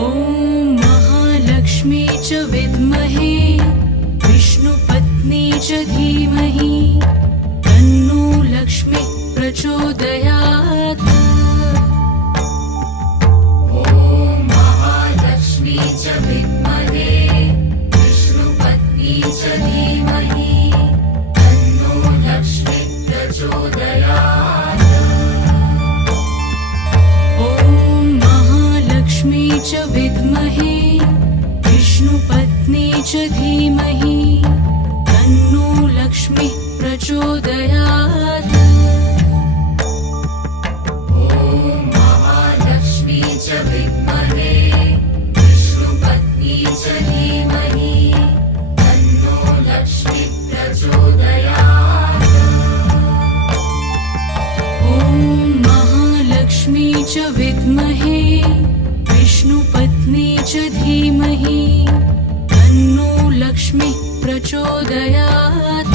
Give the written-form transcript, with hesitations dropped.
ॐ महालक्ष्मी च विद्महे विष्णुपत्नी च धीमहि तन्नो लक्ष्मी प्रचोदयात्। ॐ महालक्ष्मी च विद्महे विष्णुपत्नी च धीमहि तन्नो लक्ष्मी प्रचोदयात्। ॐ महालक्ष्मी च विद्महे विष्णुपत्नी च धीमहि तन्नो लक्ष्मी प्रचोदयात्। ॐ महालक्ष्मी च विद्महे विष्णुपत्नी च धीमहि तन्नो लक्ष्मी प्रचोदयात्। ॐ महालक्ष्मी च विद्महे विष्णुपत्नी च धीमहि तन्नो लक्ष्मी प्रचोदयात्।